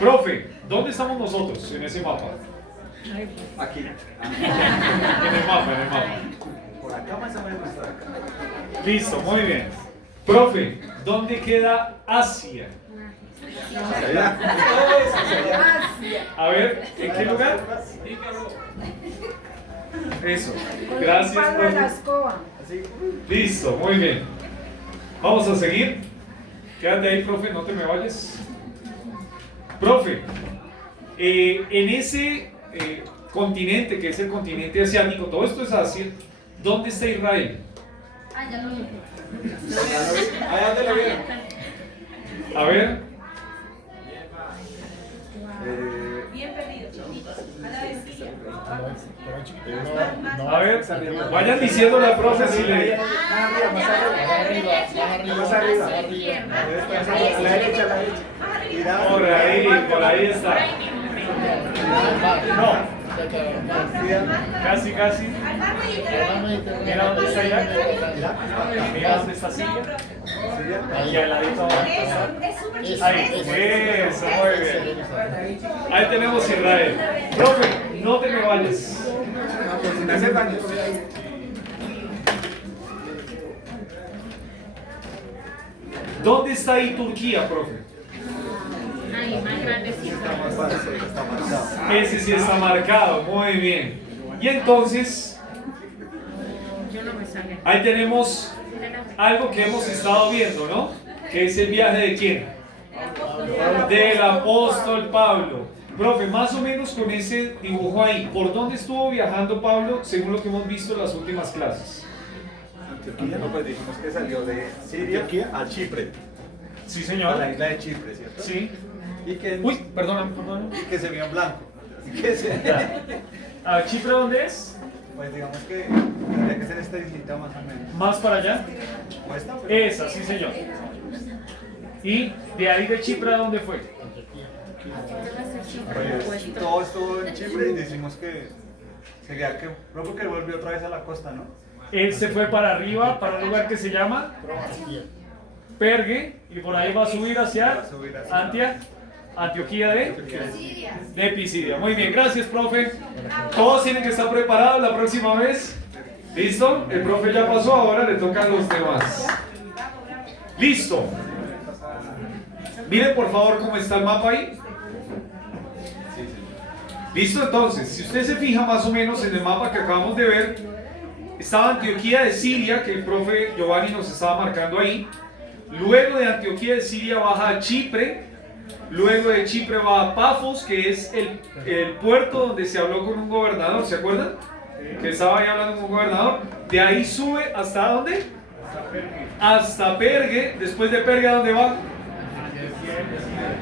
Profe, ¿dónde estamos nosotros en ese mapa? Aquí. En el mapa, en el mapa. Por acá más o menos está acá. Listo, muy bien. Profe, ¿dónde queda Asia? Hacia allá. A ver, ¿en qué lugar? Eso. Gracias, Palo de profe. la escoba. Así. Listo, muy bien. Vamos a seguir. Quédate ahí, profe, no te me vayas. Profe, en ese continente, que es el continente asiático, todo esto es Asia, ¿dónde está Israel? Ah, ya lo vi. ¿Allá dónde lo vieron? A ver, Bien perdido. A la vez. a ver, vayan diciendo la profe si le... Más arriba. A la derecha, a la derecha. Mira. Por ahí está. No, casi, casi. Mira dónde está allá. Mira dónde está Siria. Y al ladito abajo. Ahí, eso, muy bien. Ahí tenemos Israel. Profe, no te me vayas. Hace años. ¿Dónde está ahí Turquía, profe? Ahí, más grandecito. Está marcado. Ese sí está marcado, muy bien. Y entonces, Yo no me sale. ahí tenemos algo que hemos estado viendo, ¿no? Que es el viaje de quién? Del apóstol Pablo. Profe, más o menos con ese dibujo ahí, ¿por dónde estuvo viajando Pablo según lo que hemos visto en las últimas clases? Antioquía, no, pues dijimos que salió de Siria a Chipre. Sí, A señor. la isla de Chipre, ¿cierto? Sí. Y que, Uy, perdóname, perdóname. y que se vio en blanco. Y que se, Ya. ¿A Chipre dónde es? pues digamos que tendría que ser esta islita más o menos. Más para allá. ¿Cómo está? Pero- Esa, sí, señor. ¿Y de ahí de Chipre a dónde fue? Pues, todo estuvo en Chipre y decimos que sería que propio que volvió otra vez a la costa, ¿no? Él se fue para arriba, para un lugar que se llama Pergue, y por ahí va a subir hacia Antioquía de Pisidia. Muy bien, gracias, profe. Todos tienen que estar preparados la próxima vez. ¿Listo? El profe ya pasó, ahora le tocan a los demás. Listo. Miren por favor cómo está el mapa ahí. Listo, entonces, si usted se fija más o menos en el mapa que acabamos de ver, estaba Antioquía de Siria, que el profe Giovanni nos estaba marcando ahí. Luego de Antioquía de Siria baja a Chipre. Luego de Chipre va a Pafos, que es el puerto donde se habló con un gobernador, ¿se acuerdan? Que estaba ahí hablando con un gobernador. De ahí sube hasta ¿dónde? Hasta Pergue. Después de Pergue, ¿a dónde va?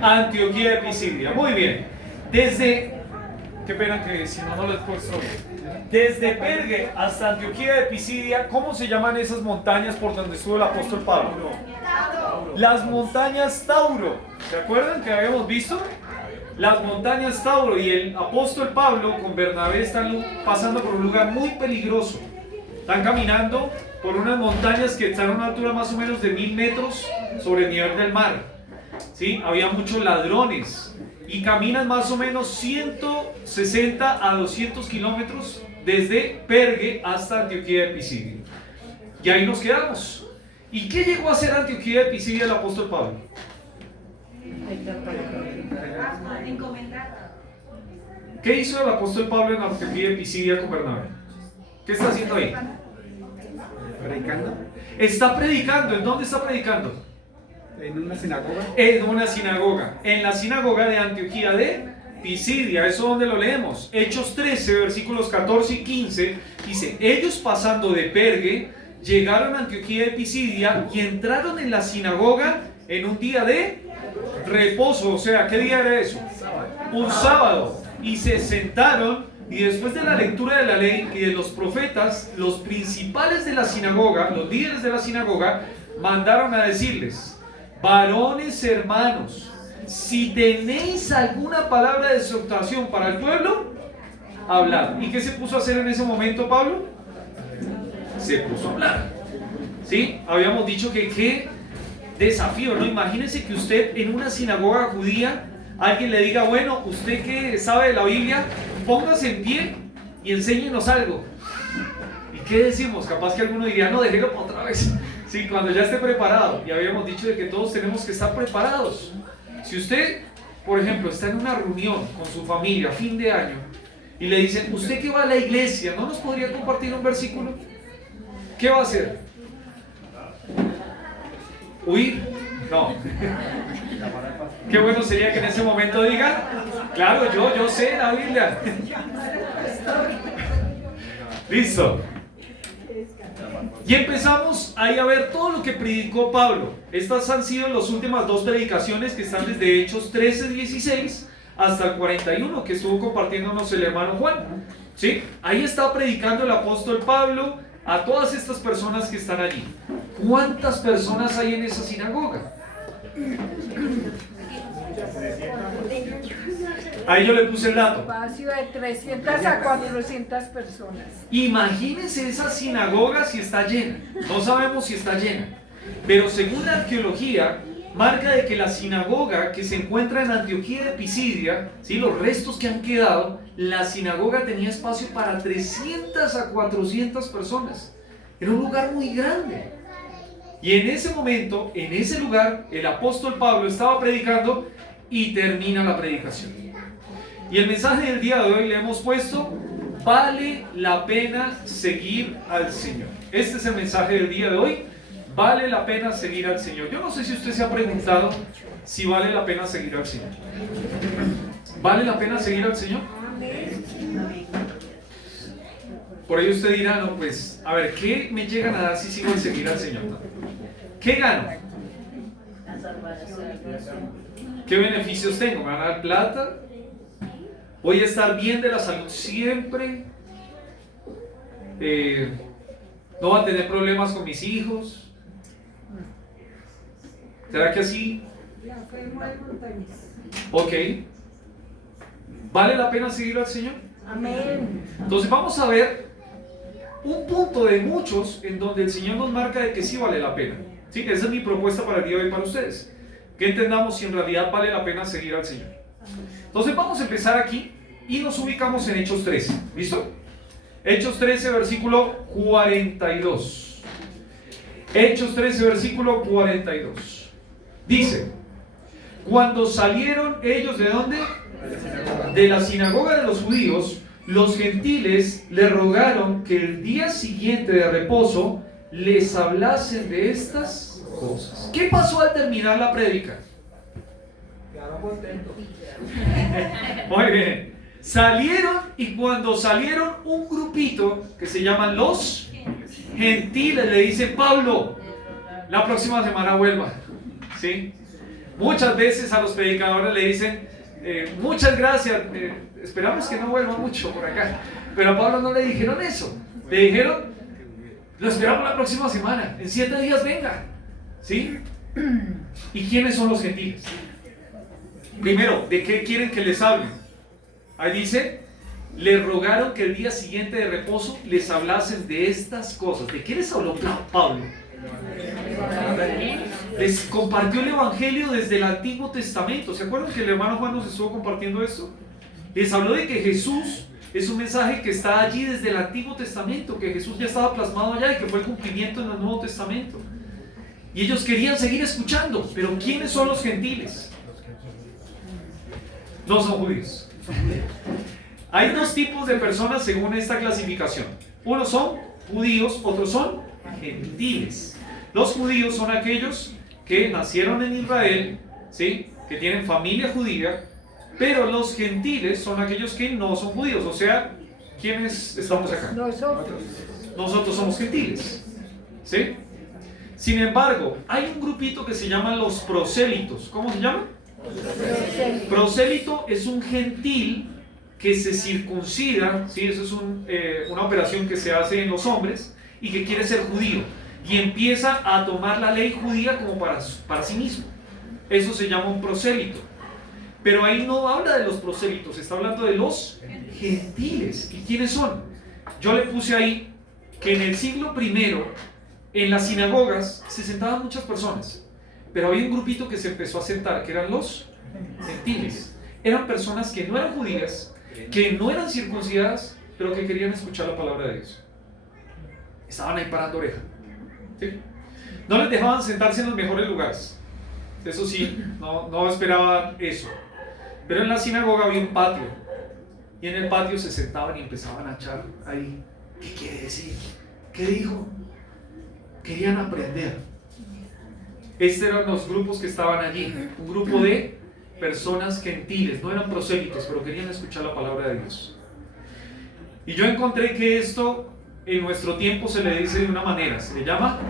Antioquía de Pisidia. Muy bien. Qué pena que si no, no lo he puesto bien. Desde Pergue hasta Antioquía de Pisidia, ¿cómo se llaman esas montañas por donde estuvo el apóstol Pablo? Las montañas Tauro. ¿Se acuerdan que habíamos visto? Las montañas Tauro, y el apóstol Pablo con Bernabé están pasando por un lugar muy peligroso. Están caminando por unas montañas que están a una altura más o menos de 1000 metros sobre el nivel del mar. ¿Sí? Había muchos ladrones y caminan más o menos 160 a 200 kilómetros desde Pergue hasta Antioquía de Pisidia. Y ahí nos quedamos. ¿Y qué llegó a hacer Antioquía de Pisidia el apóstol Pablo? ¿Qué hizo el apóstol Pablo en Antioquía de Pisidia con Bernabé? ¿Qué está haciendo ahí? ¿Predicando? Está predicando. ¿En dónde está predicando? ¿En una sinagoga? En una sinagoga. En la sinagoga de Antioquía de Pisidia. ¿Eso dónde lo leemos? Hechos 13, versículos 14 y 15. Dice, ellos pasando de Pergue, llegaron a Antioquía de Pisidia y entraron en la sinagoga en un día de reposo. O sea, ¿qué día era eso? Un sábado. Y se sentaron, y después de la lectura de la ley y de los profetas, los principales de la sinagoga, los líderes de la sinagoga, mandaron a decirles, varones hermanos, si tenéis alguna palabra de exhortación para el pueblo, hablad. ¿Y qué se puso a hacer en ese momento Pablo? Se puso a hablar. ¿Sí? Habíamos dicho que qué desafío, ¿no? Imagínense que usted en una sinagoga judía alguien le diga, bueno, usted que sabe de la Biblia, póngase en pie y enséñenos algo. ¿Y qué decimos? Capaz que alguno diría, no, déjelo para otra vez. Sí, cuando ya esté preparado. Y habíamos dicho de que todos tenemos que estar preparados. Si usted, por ejemplo, está en una reunión con su familia a fin de año y le dicen, usted que va a la iglesia, ¿no nos podría compartir un versículo? ¿Qué va a hacer? ¿Huir? No. Qué bueno sería que en ese momento digan, claro, yo sé la Biblia. Listo. Y empezamos ahí a ver todo lo que predicó Pablo. Estas han sido las últimas dos predicaciones que están desde Hechos 13:16 hasta el 41 que estuvo compartiéndonos el hermano Juan. ¿Sí? Ahí está predicando el apóstol Pablo a todas estas personas que están allí. ¿Cuántas personas hay en esa sinagoga? Ahí yo le puse el dato. Espacio de 300 a 400 personas. Imagínense esa sinagoga si está llena. No sabemos si está llena. Pero según la arqueología, marca de que la sinagoga que se encuentra en Antioquía de Pisidia, ¿sí? Los restos que han quedado, la sinagoga tenía espacio para 300 a 400 personas. Era un lugar muy grande. Y en ese momento, en ese lugar, el apóstol Pablo estaba predicando y termina la predicación. Y el mensaje del día de hoy le hemos puesto, vale la pena seguir al Señor. Este es el mensaje del día de hoy, vale la pena seguir al Señor. Yo no sé si usted se ha preguntado si vale la pena seguir al Señor. ¿Vale la pena seguir al Señor? Por ahí usted dirá, no, pues, a ver, ¿qué me llegan a dar si sigo en seguir al Señor? ¿Qué gano? ¿Qué beneficios tengo? ¿Me van a dar plata? ¿Voy a estar bien de la salud siempre? ¿No va a tener problemas con mis hijos? ¿Será que así? Ok. ¿Vale la pena seguir al Señor? Amén. Entonces vamos a ver un punto de muchos en donde el Señor nos marca de que sí vale la pena. ¿Sí? Esa es mi propuesta para el día de hoy para ustedes. Que entendamos si en realidad vale la pena seguir al Señor. Entonces vamos a empezar aquí y nos ubicamos en Hechos 13. ¿Listo? Hechos 13, versículo 42. Hechos 13, versículo 42. Dice, cuando salieron ellos, ¿de dónde? De la sinagoga de los judíos, los gentiles le rogaron que el día siguiente de reposo les hablasen de estas cosas. ¿Qué pasó al terminar la prédica? Quedaron contentos. Muy bien. Salieron, y cuando salieron, un grupito que se llaman los gentiles le dice, Pablo, la próxima semana vuelva. ¿Sí? Muchas veces a los predicadores le dicen, muchas gracias, esperamos que no vuelva mucho por acá. Pero a Pablo no le dijeron eso. Le dijeron, lo esperamos la próxima semana, en 7 días venga. ¿Sí? ¿Y quiénes son los gentiles? Primero, ¿de qué quieren que les hablen? Ahí dice, le rogaron que el día siguiente de reposo les hablasen de estas cosas. ¿De qué les habló Pablo? Les compartió el Evangelio desde el Antiguo Testamento. ¿Se acuerdan que el hermano Juan nos estuvo compartiendo esto? Les habló de que Jesús es un mensaje que está allí desde el Antiguo Testamento, que Jesús ya estaba plasmado allá y que fue el cumplimiento en el Nuevo Testamento. Y ellos querían seguir escuchando, pero ¿quiénes son los gentiles? No son judíos. Hay dos tipos de personas según esta clasificación. Unos son judíos, otros son gentiles. Los judíos son aquellos que nacieron en Israel, ¿sí? Que tienen familia judía, pero los gentiles son aquellos que no son judíos. O sea, ¿quiénes estamos acá? Nosotros somos gentiles, ¿sí? Sin embargo, hay un grupito que se llaman los prosélitos. ¿Cómo se llama? Prosélito es un gentil que se circuncida, ¿sí? Eso es una operación que se hace en los hombres y que quiere ser judío y empieza a tomar la ley judía como para sí mismo. Eso se llama un prosélito. Pero ahí no habla de los prosélitos, está hablando de los gentiles. ¿Y quiénes son? Yo le puse ahí que en el siglo I, en las sinagogas se sentaban muchas personas, pero había un grupito que se empezó a sentar, que eran los gentiles. eran personas que no eran judías, que no eran circuncidadas, pero que querían escuchar la palabra de Dios. Estaban ahí parando oreja. ¿Sí? No les dejaban sentarse en los mejores lugares. Eso sí, no esperaban eso. Pero en la sinagoga había un patio. Y en el patio se sentaban y empezaban a echar ahí. ¿Qué quiere decir? ¿Qué dijo? Querían aprender. Estos eran los grupos que estaban allí. Un grupo de personas gentiles. No eran prosélitos, pero querían escuchar la palabra de Dios. Y yo encontré que esto en nuestro tiempo se le dice de una manera. Se le llama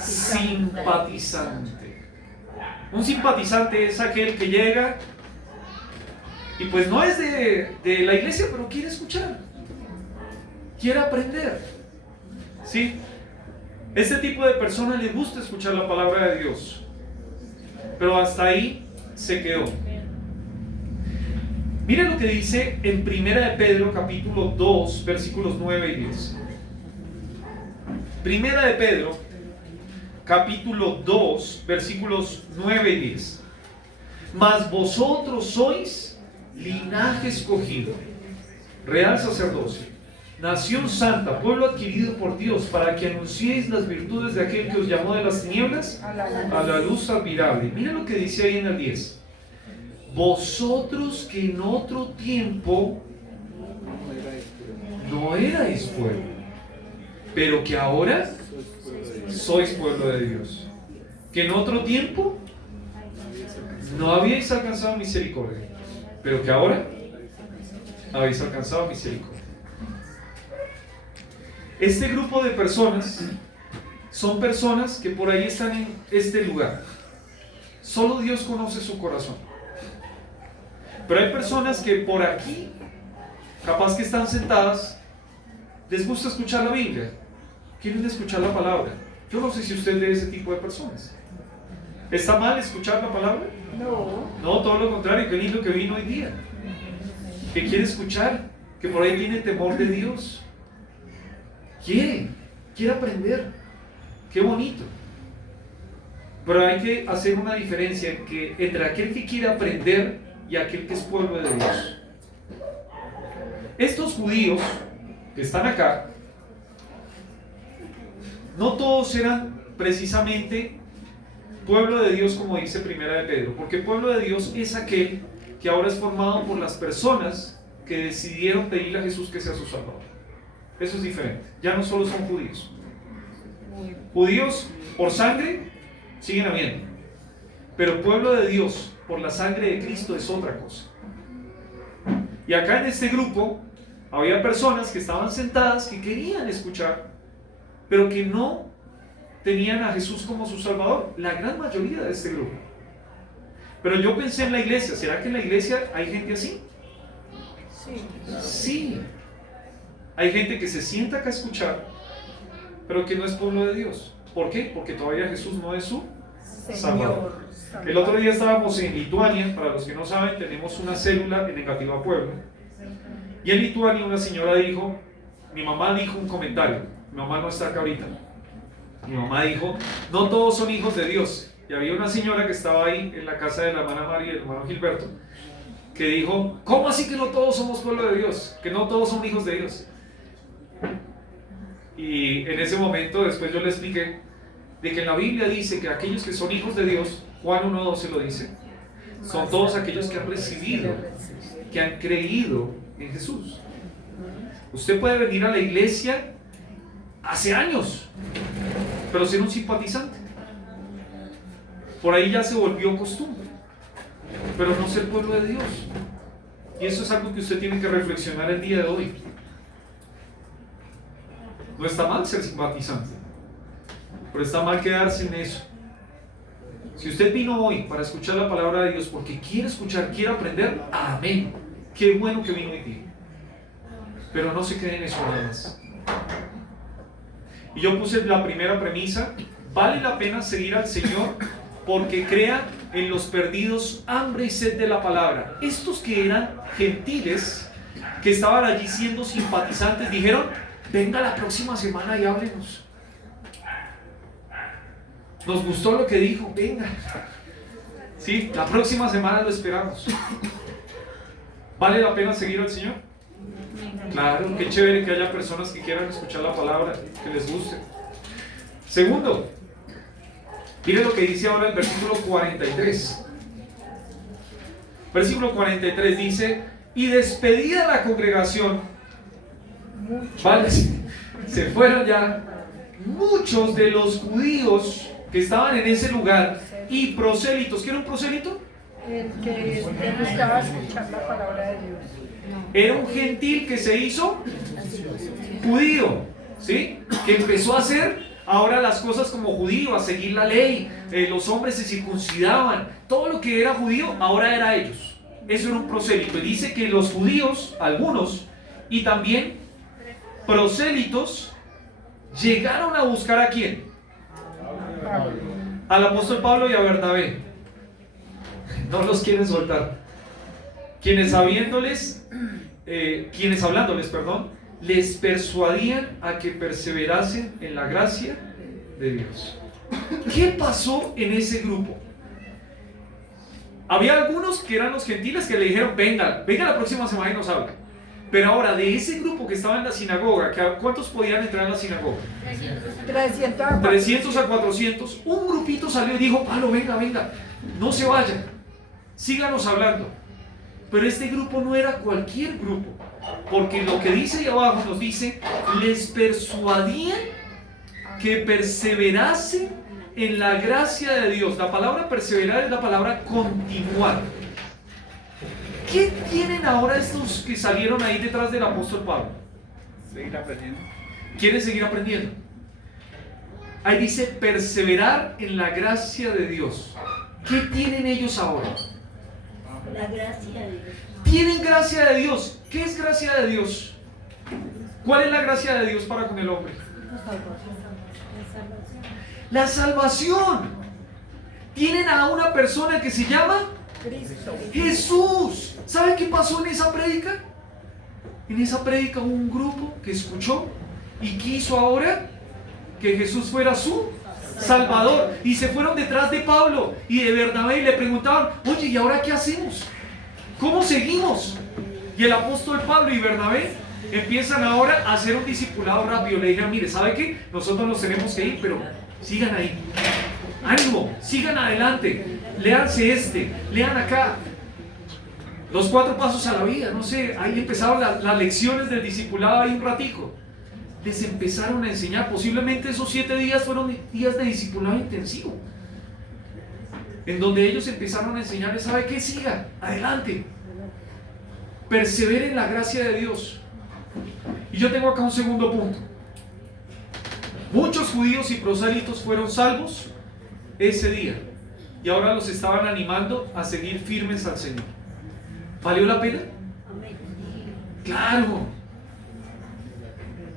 simpatizante. Un simpatizante es aquel que llega y pues no es de la iglesia, pero quiere escuchar, quiere aprender. ¿Sí? Este tipo de personas les gusta escuchar la palabra de Dios, pero hasta ahí se quedó. Miren lo que dice en Primera de Pedro capítulo 2 versículos 9 y 10. Primera de Pedro capítulo 2 versículos 9 y 10. Mas vosotros sois linaje escogido, real sacerdocio, nación santa, pueblo adquirido por Dios, para que anunciéis las virtudes de aquel que os llamó de las tinieblas a la luz admirable. Miren lo que dice ahí en el 10. Vosotros que en otro tiempo no erais pueblo, pero que ahora sois pueblo de Dios. Que en otro tiempo no habíais alcanzado misericordia, pero que ahora habéis alcanzado misericordia. Este grupo de personas son personas que por ahí están en este lugar. Solo Dios conoce su corazón. Pero hay personas que por aquí, capaz que están sentadas, les gusta escuchar la Biblia, quieren escuchar la palabra. Yo no sé si usted es de ese tipo de personas. ¿Está mal escuchar la palabra? No, todo lo contrario, qué lindo que vino hoy día. Que quiere escuchar, que por ahí tiene temor de Dios. Quiere aprender. Qué bonito. Pero hay que hacer una diferencia entre aquel que quiere aprender y aquel que es pueblo de Dios. Estos judíos que están acá, no todos eran precisamente pueblo de Dios como dice Primera de Pedro, porque pueblo de Dios es aquel que ahora es formado por las personas que decidieron pedirle a Jesús que sea su Salvador. Eso es diferente, ya no solo son judíos. Judíos por sangre siguen habiendo, pero pueblo de Dios por la sangre de Cristo es otra cosa. Y acá en este grupo había personas que estaban sentadas, que querían escuchar, pero que no tenían a Jesús como su Salvador, la gran mayoría de este grupo. Pero yo pensé en la iglesia, ¿será que en la iglesia hay gente así? Sí. Hay gente que se sienta acá a escuchar, pero que no es pueblo de Dios. ¿Por qué? Porque todavía Jesús no es su Salvador. El otro día estábamos en Lituania, para los que no saben, tenemos una célula en Engativá Pueblo. Y en Lituania una señora dijo, mi mamá dijo un comentario, mi mamá no está acá ahorita. Mi mamá dijo, no todos son hijos de Dios. Y había una señora que estaba ahí en la casa de la hermana María y el hermano Gilberto, que dijo, ¿cómo así que no todos somos pueblo de Dios? Que no todos son hijos de Dios. Y en ese momento después yo le expliqué de que en la Biblia dice que aquellos que son hijos de Dios, Juan 1:12 lo dice, son todos aquellos que han recibido, que han creído en Jesús. Usted puede venir a la iglesia hace años, pero ser un simpatizante. Por ahí ya se volvió costumbre, pero no ser pueblo de Dios. Y eso es algo que usted tiene que reflexionar el día de hoy. No está mal ser simpatizante, pero está mal quedarse en eso. Si usted vino hoy para escuchar la palabra de Dios porque quiere escuchar, quiere aprender, amén. Qué bueno que vino hoy día. Pero no se quede en eso nada más. Y yo puse la primera premisa: vale la pena seguir al Señor porque crea en los perdidos hambre y sed de la palabra. Estos que eran gentiles, que estaban allí siendo simpatizantes, dijeron, venga la próxima semana y háblenos. Nos gustó lo que dijo, venga. Sí, la próxima semana lo esperamos. ¿Vale la pena seguir al Señor? Claro, qué chévere que haya personas que quieran escuchar la palabra, que les guste. Segundo, mire lo que dice ahora el versículo 43. Versículo 43 dice: y despedida la congregación, ¿vale? Se fueron ya muchos de los judíos que estaban en ese lugar y prosélitos. ¿Qué era un prosélito? El que le gustaba escuchar la palabra de Dios. Era un gentil que se hizo judío, ¿sí? Que empezó a hacer ahora las cosas como judío, a seguir la ley. Los hombres se circuncidaban. Todo lo que era judío ahora era ellos. Eso era un prosélito. Y dice que los judíos, algunos, y también prosélitos, llegaron a buscar ¿a quién? Al apóstol Pablo y a Bernabé. No los quieren soltar. Quienes hablándoles, les persuadían a que perseverasen en la gracia de Dios. ¿Qué pasó en ese grupo? Había algunos que eran los gentiles que le dijeron: venga la próxima semana y nos habla. Pero ahora, de ese grupo que estaba en la sinagoga, ¿cuántos podían entrar en la sinagoga? 300 a 400. Un grupito salió y dijo: Pablo, venga, no se vayan, síganos hablando. Pero este grupo no era cualquier grupo, porque lo que dice ahí abajo nos dice: les persuadían que perseverasen en la gracia de Dios. La palabra perseverar es la palabra continuar. ¿Qué tienen ahora estos que salieron ahí detrás del apóstol Pablo? Seguir aprendiendo. ¿Quieren seguir aprendiendo? Ahí dice perseverar en la gracia de Dios. ¿Qué tienen ellos ahora? La gracia de Dios. Tienen gracia de Dios. ¿Qué es gracia de Dios? ¿Cuál es la gracia de Dios para con el hombre? La salvación. Tienen a una persona que se llama Cristo. Jesús. ¿Saben qué pasó en esa prédica? En esa prédica hubo un grupo que escuchó y quiso ahora que Jesús fuera su Salvador, y se fueron detrás de Pablo y de Bernabé y le preguntaban: oye, ¿y ahora qué hacemos? ¿Cómo seguimos? Y el apóstol Pablo y Bernabé empiezan ahora a hacer un discipulado rápido. Le dijeron: mire, ¿sabe qué? Nosotros nos tenemos que ir, pero sigan ahí, ánimo, sigan adelante, léanse lean acá los 4 pasos a la vida, no sé. Ahí empezaron las lecciones del discipulado ahí un ratico. Les empezaron a enseñar. Posiblemente esos 7 días fueron días de discipulado intensivo, en donde ellos empezaron a enseñarles: ¿sabe qué? Siga adelante, perseveren en la gracia de Dios. Y yo tengo acá un segundo punto. Muchos judíos y prosélitos fueron salvos ese día, y ahora los estaban animando a seguir firmes al Señor. ¿Valió la pena? Claro,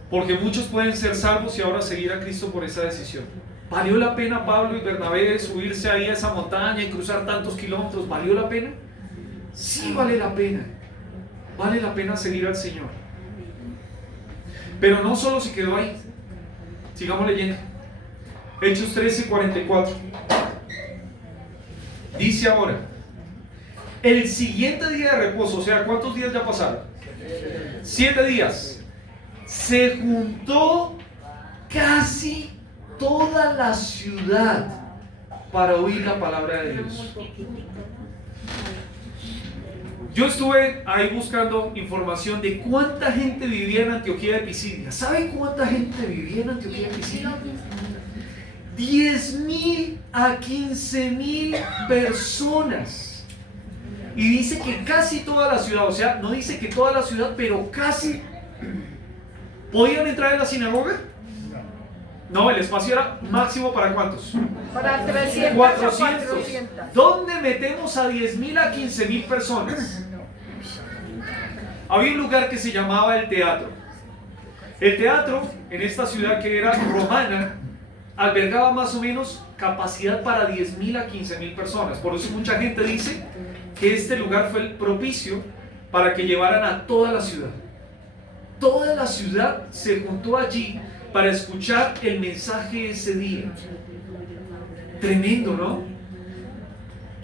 porque muchos pueden ser salvos y ahora seguir a Cristo por esa decisión. ¿Valió la pena Pablo y Bernabé subirse ahí a esa montaña y cruzar tantos kilómetros? ¿Valió la pena? Sí, vale la pena. Vale la pena seguir al Señor. Pero no solo se quedó ahí. Sigamos leyendo. Hechos 13:44. Dice ahora: el siguiente día de reposo, o sea, ¿cuántos días ya pasaron? 7 días. Se juntó casi toda la ciudad para oír la palabra de Dios. Yo estuve ahí buscando información de cuánta gente vivía en Antioquía de Pisidia. ¿Saben cuánta gente vivía en Antioquía de Pisidia? 10,000 a 15,000 personas. Y dice que casi toda la ciudad, o sea, no dice que toda la ciudad, pero casi. ¿Podían entrar en la sinagoga? No, el espacio era máximo ¿para cuántos? Para 300 400. a 400. ¿Dónde metemos a 10,000 a 15,000 personas? Había un lugar que se llamaba el teatro. El teatro, en esta ciudad que era romana, albergaba más o menos capacidad para 10,000 a 15,000 personas. Por eso mucha gente dice que este lugar fue el propicio para que llevaran a toda la ciudad. Toda la ciudad se juntó allí para escuchar el mensaje ese día. Tremendo, ¿no?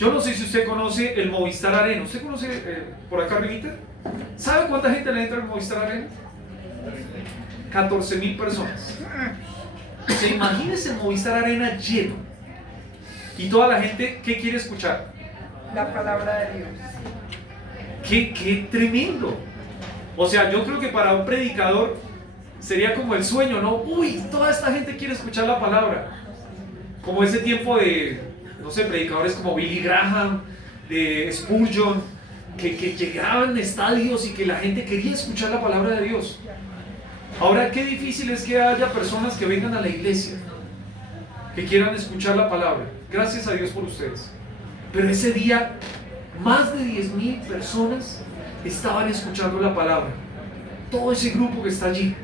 Yo no sé si usted conoce el Movistar Arena. ¿Usted conoce por acá arribita? ¿Sabe cuánta gente le entra al Movistar Arena? 14.000 personas. Se imagínese el Movistar Arena lleno. Y toda la gente, ¿qué quiere escuchar? La palabra de Dios. ¡Qué tremendo! O sea, yo creo que para un predicador sería como el sueño, ¿no? Uy, toda esta gente quiere escuchar la palabra. Como ese tiempo de, no sé, predicadores como Billy Graham, de Spurgeon, que llegaban a estadios y que la gente quería escuchar la palabra de Dios. Ahora, qué difícil es que haya personas que vengan a la iglesia, que quieran escuchar la palabra. Gracias a Dios por ustedes. Pero ese día, más de 10.000 personas estaban escuchando la palabra. Todo ese grupo que está allí.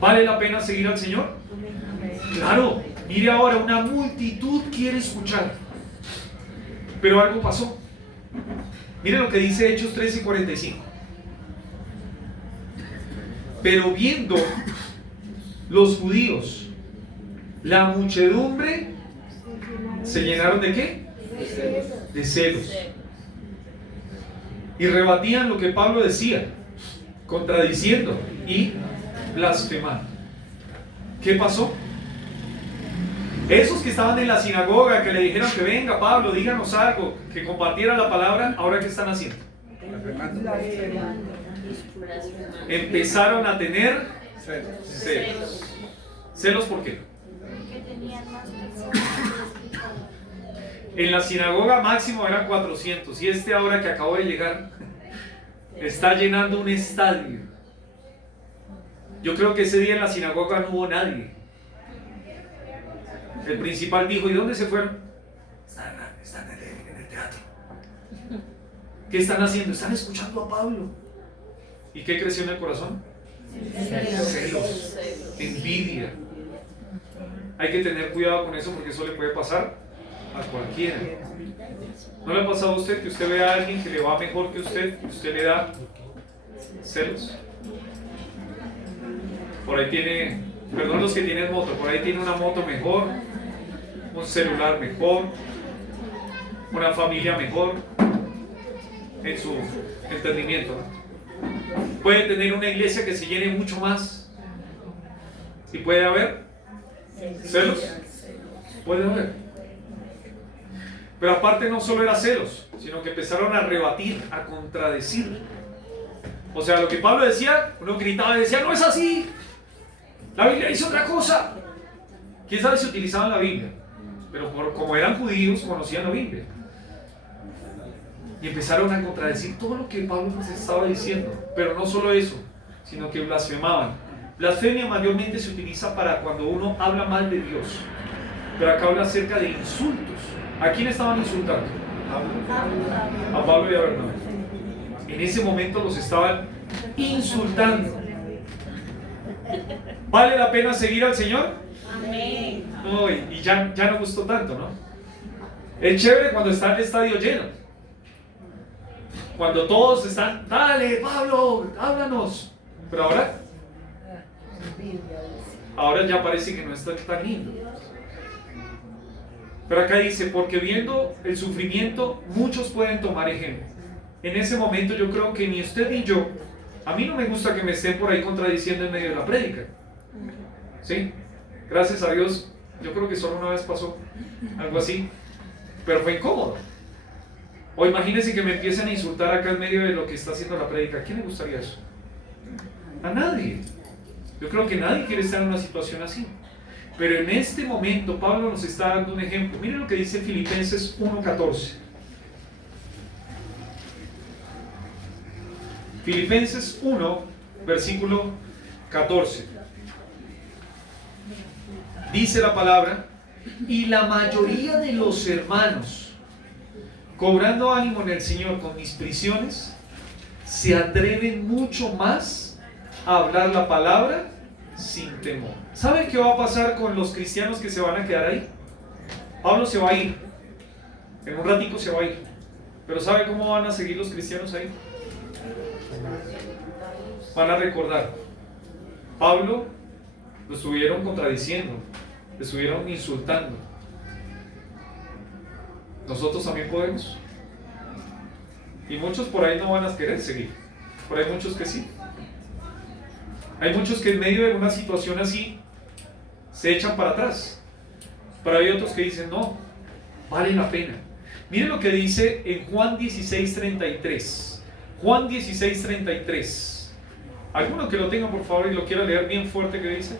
¿Vale la pena seguir al Señor? Claro, mire ahora, una multitud quiere escuchar. Pero algo pasó. Mire lo que dice Hechos 13:45. Pero viendo los judíos la muchedumbre, ¿se llenaron de qué? De celos. Y rebatían lo que Pablo decía, contradiciendo y blasfemando. ¿Qué pasó? Esos que estaban en la sinagoga, que le dijeron que venga Pablo, díganos algo, que compartiera la palabra, ¿ahora qué están haciendo? Empezaron a tener celos. ¿Celos por qué? En la sinagoga máximo eran 400 y este ahora que acabo de llegar está llenando un estadio. Yo creo que ese día en la sinagoga no hubo nadie. El principal dijo, ¿y dónde se fueron? Están en el teatro. ¿Qué están haciendo? Están escuchando a Pablo. ¿Y qué creció en el corazón? Celos, envidia. Hay que tener cuidado con eso porque eso le puede pasar a cualquiera. ¿No le ha pasado a usted que usted ve a alguien que le va mejor que usted y usted le da celos? Por ahí tiene, perdón los que tienen moto, por ahí tiene una moto mejor, un celular mejor, una familia mejor en su entendimiento, ¿no? Puede tener una iglesia que se llene mucho más y puede haber celos, puede haber. Pero aparte no solo era celos, sino que empezaron a rebatir, a contradecir. O sea, lo que Pablo decía, uno gritaba y decía, no es así, la Biblia dice otra cosa. ¿Quién sabe si utilizaban la Biblia? Pero como eran judíos, conocían la Biblia. Y empezaron a contradecir todo lo que Pablo les estaba diciendo. Pero no solo eso, sino que blasfemaban. Blasfemia mayormente se utiliza para cuando uno habla mal de Dios. Pero acá habla acerca de insultos. ¿A quién estaban insultando? A Pablo y a Bernabé. En ese momento los estaban insultando. ¿Vale la pena seguir al Señor? Amén. No, y ya no gustó tanto, ¿no? Es chévere cuando está el estadio lleno. Cuando todos están, dale, Pablo, háblanos. Pero ahora ya parece que no está tan lindo. Pero acá dice, porque viendo el sufrimiento, muchos pueden tomar ejemplo. En ese momento yo creo que ni usted ni yo, a mí no me gusta que me estén por ahí contradiciendo en medio de la prédica. ¿Sí? Gracias a Dios, yo creo que solo una vez pasó algo así, pero fue incómodo. O imagínense que me empiecen a insultar acá en medio de lo que está haciendo la prédica. ¿A quién le gustaría eso? A nadie. Yo creo que nadie quiere estar en una situación así. Pero en este momento Pablo nos está dando un ejemplo. Miren lo que dice Filipenses 1:14. Filipenses 1, versículo 14. Dice la palabra, y la mayoría de los hermanos, cobrando ánimo en el Señor con mis prisiones, se atreven mucho más a hablar la palabra sin temor. ¿Saben qué va a pasar con los cristianos que se van a quedar ahí? Pablo se va a ir, en un ratico se va a ir, pero ¿sabe cómo van a seguir los cristianos ahí? Van a recordar, Pablo lo estuvieron contradiciendo, lo estuvieron insultando. nosotros también podemos. Y muchos por ahí no van a querer seguir, pero hay muchos que sí. Hay muchos que en medio de una situación así se echan para atrás, pero hay otros que dicen no, vale la pena. Miren lo que dice en Juan 16:33. Juan 16:33. ¿Alguno que lo tenga por favor y lo quiera leer bien fuerte que dice?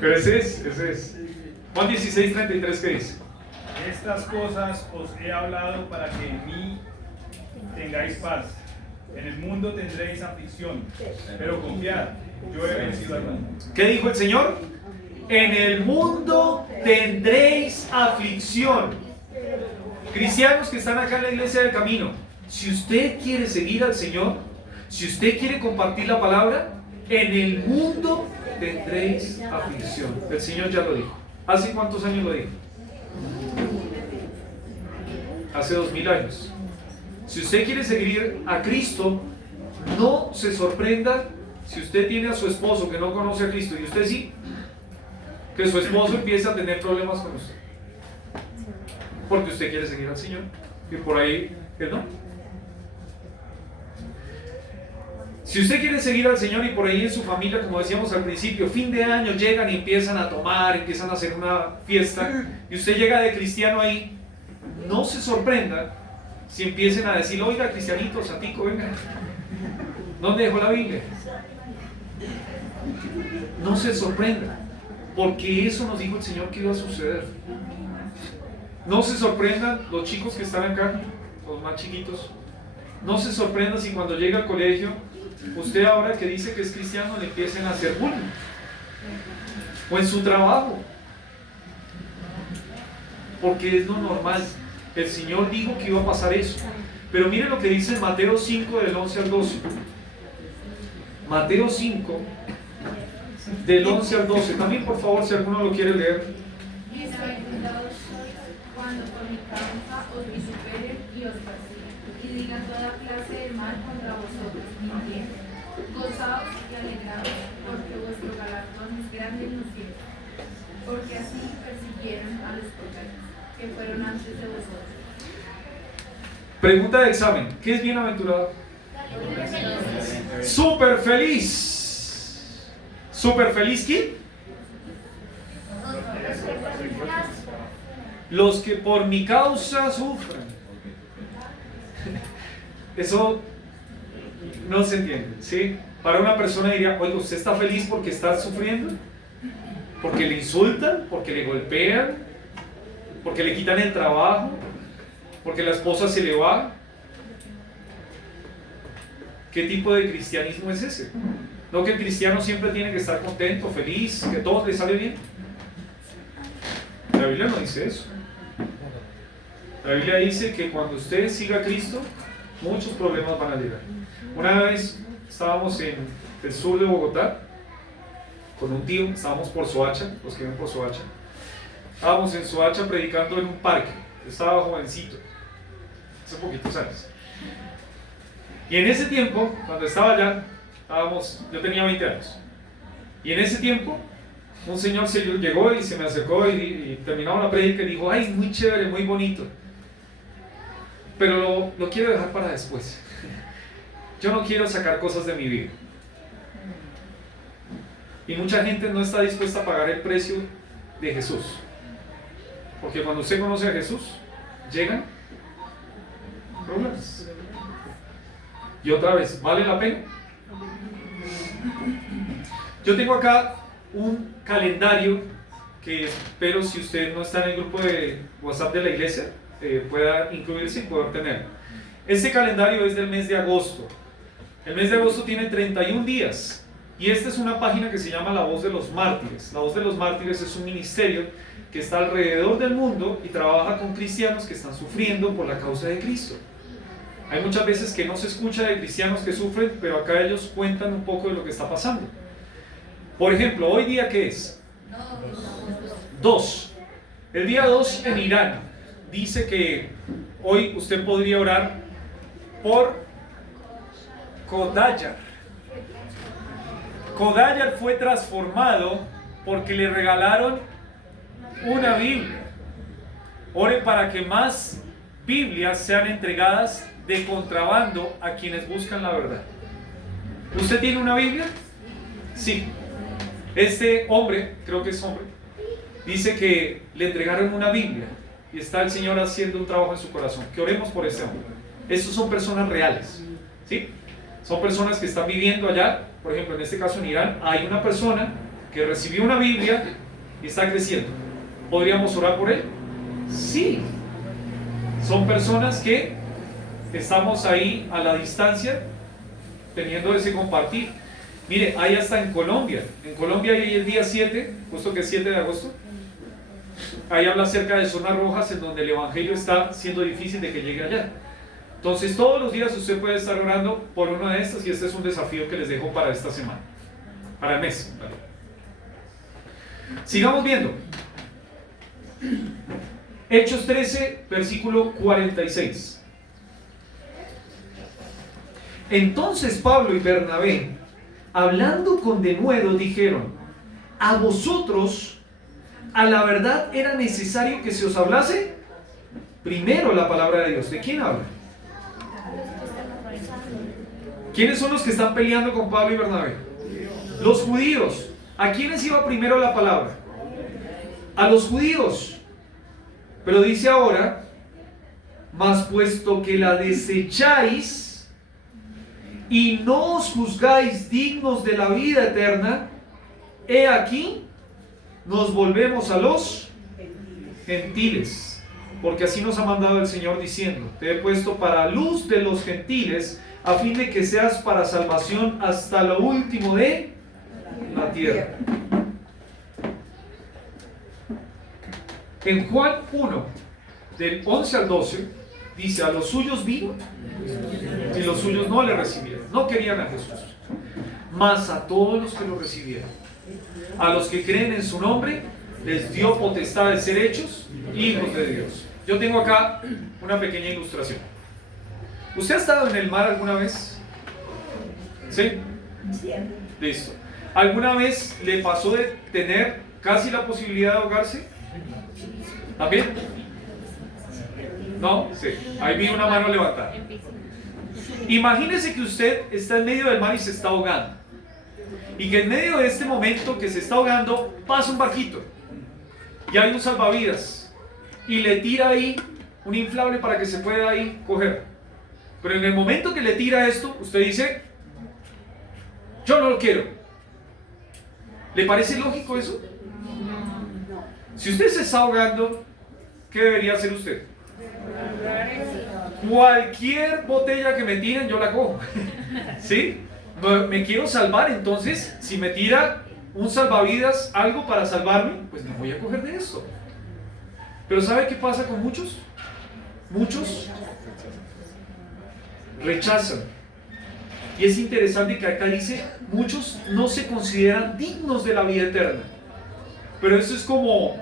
Pero ese es. Juan 16:33, ¿qué dice? Estas cosas os he hablado para que en mí tengáis paz. En el mundo tendréis aflicción, pero confiad, yo he vencido al mundo. ¿Qué dijo el Señor? En el mundo tendréis aflicción. Cristianos que están acá en la iglesia del camino, si usted quiere seguir al Señor, si usted quiere compartir la palabra, en el mundo tendréis aflicción. El Señor ya lo dijo. ¿Hace cuántos años lo dijo? Hace 2000 años. Si usted quiere seguir a Cristo, no se sorprenda si usted tiene a su esposo que no conoce a Cristo y usted sí, que su esposo empiece a tener problemas con usted, porque usted quiere seguir al Señor y por ahí que no. Si usted quiere seguir al Señor y por ahí en su familia, como decíamos al principio, fin de año llegan y empiezan a tomar, empiezan a hacer una fiesta y usted llega de cristiano ahí, no se sorprenda si empiecen a decir, oiga cristianito, santico, venga, ¿dónde dejó la Biblia? No se sorprenda, porque eso nos dijo el Señor que iba a suceder. No se sorprendan los chicos que están acá, los más chiquitos, no se sorprendan si cuando llega al colegio, usted ahora que dice que es cristiano le empiecen a hacer bullying, o en su trabajo, porque es lo normal. El Señor dijo que iba a pasar eso. Pero mire lo que dice en Mateo 5 del 11 al 12. Mateo 5 del 11 al 12. También por favor si alguno lo quiere leer. Bienaventurados sois cuando por mi causa os vituperen y os persigan, y digan toda clase de mal contra vosotros, mintiendo. Gozaos y alegraos, porque vuestro galardón es grande en los cielos, porque así persiguieron a los profetas que fueron antes de vosotros. Pregunta de examen. ¿Qué es bienaventurado? Súper feliz. ¿Súper feliz quién? Los que por mi causa sufren. Eso no se entiende, ¿sí? Para una persona diría, oye, ¿usted está feliz porque está sufriendo? ¿Porque le insultan? ¿Porque le golpean? ¿Porque le quitan el trabajo? ¿Porque la esposa se le va? ¿Qué tipo de cristianismo es ese? ¿No que el cristiano siempre tiene que estar contento, feliz, que todo le sale bien? La Biblia no dice eso. La Biblia dice que cuando usted siga a Cristo, muchos problemas van a llegar. Una vez estábamos en el sur de Bogotá con un tío, estábamos por Soacha, los que ven por Soacha. Estábamos en Soacha predicando en un parque. Estaba jovencito, hace poquitos años. Y en ese tiempo, cuando estaba allá, yo tenía 20 años. Y en ese tiempo, un señor llegó y se me acercó y terminaba la predica y dijo, ay, muy chévere, muy bonito. Pero lo quiero dejar para después. Yo no quiero sacar cosas de mi vida. Y mucha gente no está dispuesta a pagar el precio de Jesús. Porque cuando usted conoce a Jesús, llegan problemas. Y otra vez, ¿vale la pena? Yo tengo acá un calendario que espero, si usted no está en el grupo de WhatsApp de la iglesia, pueda incluirse y poder tener. Este calendario es del mes de agosto. El mes de agosto tiene 31 días. Y esta es una página que se llama La Voz de los Mártires. La Voz de los Mártires es un ministerio que está alrededor del mundo y trabaja con cristianos que están sufriendo por la causa de Cristo. Hay muchas veces que no se escucha de cristianos que sufren, pero acá ellos cuentan un poco de lo que está pasando. Por ejemplo, ¿hoy día qué es? 2. El día 2 en Irán dice que hoy usted podría orar por Kodaya. Kodayar fue transformado porque le regalaron una Biblia. Ore para que más Biblias sean entregadas de contrabando a quienes buscan la verdad. ¿Usted tiene una Biblia? Sí. Este hombre, creo que es hombre, dice que le entregaron una Biblia y está el Señor haciendo un trabajo en su corazón. Que oremos por este hombre. Estos son personas reales, ¿sí? Son personas que están viviendo allá. Por ejemplo, en este caso en Irán, hay una persona que recibió una Biblia y está creciendo. ¿Podríamos orar por él? Sí. Son personas que estamos ahí a la distancia teniendo ese compartir. Mire, hay hasta en Colombia. En Colombia hay el día 7, justo que es 7 de agosto. Ahí habla acerca de zonas rojas en donde el evangelio está siendo difícil de que llegue allá. Entonces todos los días usted puede estar orando por una de estas, y este es un desafío que les dejo para esta semana, para el mes. ¿Vale? Sigamos viendo. Hechos 13, versículo 46. Entonces Pablo y Bernabé, hablando con denuedo, dijeron: a vosotros, a la verdad era necesario que se os hablase primero la palabra de Dios. ¿De quién habla? ¿Quiénes son los que están peleando con Pablo y Bernabé? Los judíos. ¿A quiénes iba primero la palabra? A los judíos. Pero dice ahora: mas puesto que la desecháis y no os juzgáis dignos de la vida eterna, he aquí, nos volvemos a los gentiles. Porque así nos ha mandado el Señor diciendo: te he puesto para luz de los gentiles, a fin de que seas para salvación hasta lo último de la tierra. En Juan 1, del 11 al 12, dice: a los suyos vino y los suyos no le recibieron. No querían a Jesús. Mas a todos los que lo recibieron, a los que creen en su nombre, les dio potestad de ser hechos hijos de Dios. Yo tengo acá una pequeña ilustración. ¿Usted ha estado en el mar alguna vez? ¿Sí? Listo. ¿Alguna vez le pasó de tener casi la posibilidad de ahogarse? ¿También? ¿No? Sí. Ahí vi una mano levantada. Imagínese que usted está en medio del mar y se está ahogando. Y que en medio de este momento que se está ahogando pasa un barquito. Y hay un salvavidas. Y le tira ahí un inflable para que se pueda ahí coger. Pero en el momento que le tira esto, usted dice: yo no lo quiero. ¿Le parece lógico eso? Si usted se está ahogando, ¿qué debería hacer usted? Cualquier botella que me tiren, yo la cojo. ¿Sí? Me quiero salvar, entonces, si me tira un salvavidas, algo para salvarme, pues me voy a coger de esto. Pero ¿sabe qué pasa con muchos? Muchos rechazan. Y es interesante que acá dice: muchos no se consideran dignos de la vida eterna. Pero eso es como,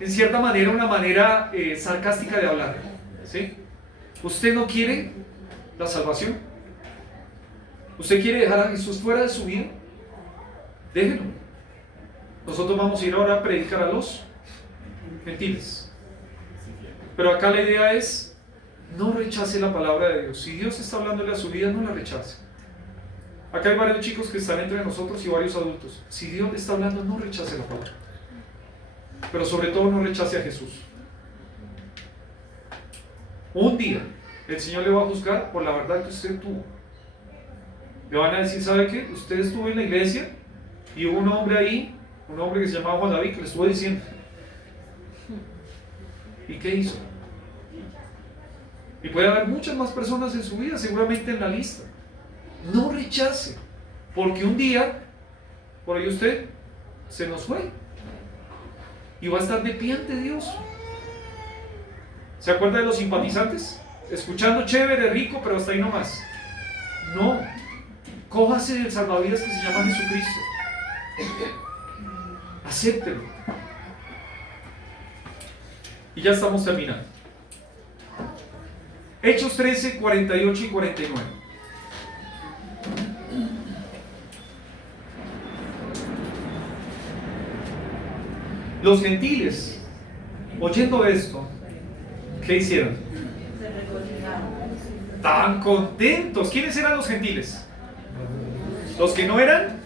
en cierta manera, una manera sarcástica de hablar, ¿sí? ¿Usted no quiere la salvación? ¿Usted quiere dejar a Jesús fuera de su vida? Déjenlo. Nosotros vamos a ir ahora a predicar a los gentiles. Pero acá la idea es: no rechace la palabra de Dios. Si Dios está hablándole a su vida, no la rechace. Acá hay varios chicos que están entre nosotros y varios adultos. Si Dios le está hablando, no rechace la palabra. Pero sobre todo no rechace a Jesús. Un día el Señor le va a juzgar por la verdad que usted tuvo. Le van a decir: ¿sabe qué? Usted estuvo en la iglesia y hubo un hombre ahí, un hombre que se llamaba Juan David, que le estuvo diciendo. ¿Y qué hizo? Y puede haber muchas más personas en su vida, seguramente en la lista. No rechace, porque un día, por ahí usted se nos fue y va a estar de pie ante Dios. ¿Se acuerda de los simpatizantes? Escuchando chévere, rico, pero hasta ahí nomás. No, cójase del salvavidas que se llama Jesucristo. Acéptelo. Y ya estamos terminando. Hechos 13, 48 y 49. Los gentiles, oyendo esto, ¿qué hicieron? Se regocijaron. Estaban contentos. ¿Quiénes eran los gentiles? Los que no eran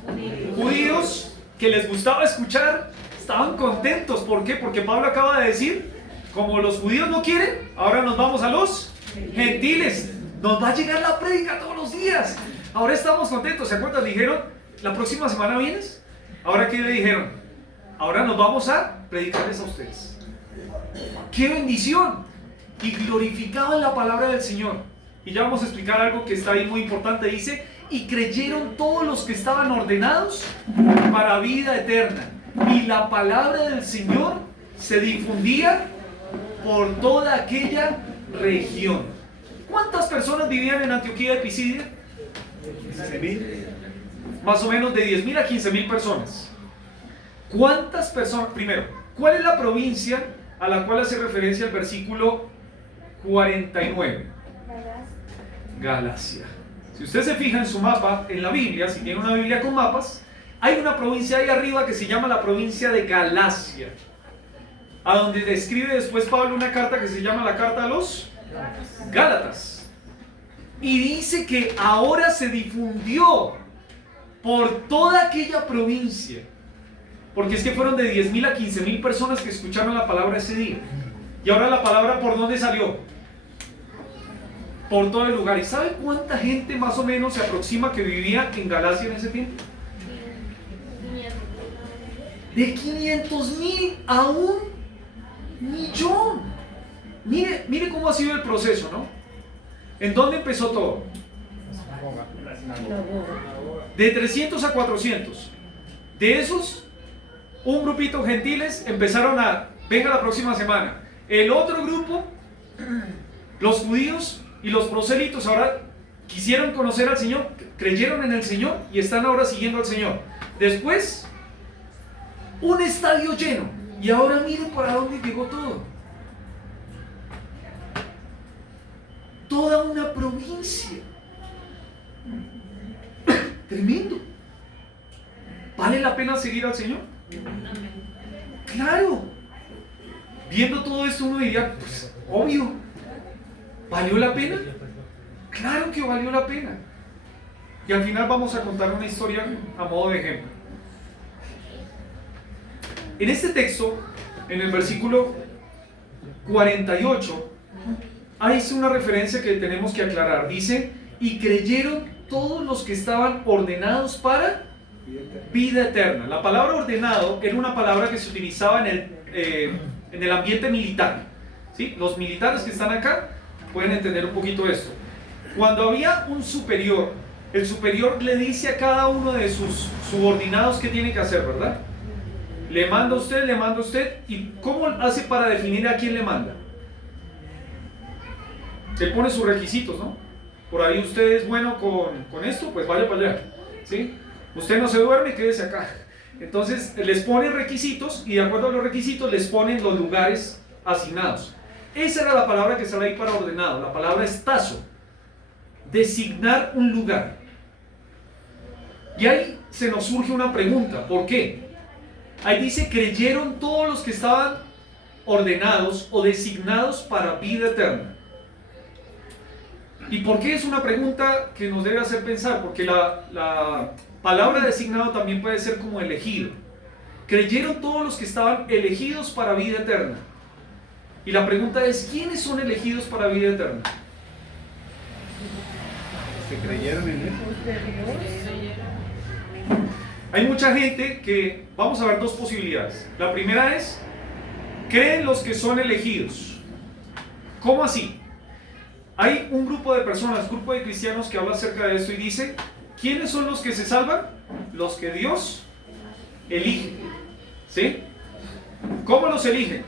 judíos, que les gustaba escuchar, estaban contentos. ¿Por qué? Porque Pablo acaba de decir, como los judíos no quieren, ahora nos vamos a los gentiles. Nos va a llegar la prédica todos los días. Ahora estamos contentos. ¿Se acuerdan? Dijeron, la próxima semana vienes. ¿Ahora qué le dijeron? Ahora nos vamos a predicarles a ustedes. ¡Qué bendición! Y glorificaban la palabra del Señor. Y ya vamos a explicar algo que está ahí muy importante. Dice, y creyeron todos los que estaban ordenados para vida eterna. Y la palabra del Señor se difundía por toda aquella región. ¿Cuántas personas vivían en Antioquía de Pisidia? 15.000. Más o menos de 10.000 a 15.000 personas. ¿Cuántas personas? Primero, ¿cuál es la provincia a la cual hace referencia el versículo 49? Galacia. Si usted se fija en su mapa, en la Biblia, si tiene una Biblia con mapas, hay una provincia ahí arriba que se llama la provincia de Galacia, a donde describe después Pablo una carta que se llama la carta a los Gálatas. Y dice que ahora se difundió por toda aquella provincia, porque es que fueron de 10.000 a 15.000 personas que escucharon la palabra ese día. Y ahora la palabra, ¿por dónde salió? Por todo el lugar. ¿Y sabe cuánta gente más o menos se aproxima que vivía en Galacia en ese tiempo? De 500.000 a 1.000.000. Mire cómo ha sido el proceso, ¿no? ¿En dónde empezó todo? De 300 a 400. De esos, un grupito gentiles empezaron a, venga la próxima semana. El otro grupo, los judíos y los prosélitos, ahora quisieron conocer al Señor, creyeron en el Señor y están ahora siguiendo al Señor. Después, un estadio lleno. Y ahora miren para dónde llegó todo. Toda una provincia. Tremendo. ¿Vale la pena seguir al Señor? Claro. Viendo todo esto uno diría, pues obvio. ¿Valió la pena? Claro que valió la pena. Y al final vamos a contar una historia a modo de ejemplo. En este texto, en el versículo 48, hay una referencia que tenemos que aclarar. Dice, y creyeron todos los que estaban ordenados para vida eterna. La palabra ordenado era una palabra que se utilizaba en el ambiente militar. ¿Sí? Los militares que están acá pueden entender un poquito esto. Cuando había un superior, el superior le dice a cada uno de sus subordinados qué tiene que hacer, ¿verdad? Le manda a usted, ¿y cómo hace para definir a quién le manda? Él pone sus requisitos, ¿no? Por ahí usted es bueno con esto, pues vaya para allá, ¿sí? Usted no se duerme, quédese acá. Entonces les pone requisitos y de acuerdo a los requisitos les ponen los lugares asignados. Esa era la palabra que sale ahí para ordenado, la palabra estazo, designar un lugar. Y ahí se nos surge una pregunta, ¿por qué? Ahí dice, creyeron todos los que estaban ordenados o designados para vida eterna. ¿Y por qué es una pregunta que nos debe hacer pensar? Porque la palabra designado también puede ser como elegido. Creyeron todos los que estaban elegidos para vida eterna. Y la pregunta es, ¿quiénes son elegidos para vida eterna? Los que creyeron en él. Hay mucha gente que, vamos a ver dos posibilidades. La primera es, creen los que son elegidos. ¿Cómo así? Hay un grupo de personas, un grupo de cristianos que habla acerca de esto y dice, ¿quiénes son los que se salvan? Los que Dios elige. ¿Sí? ¿Cómo los elige?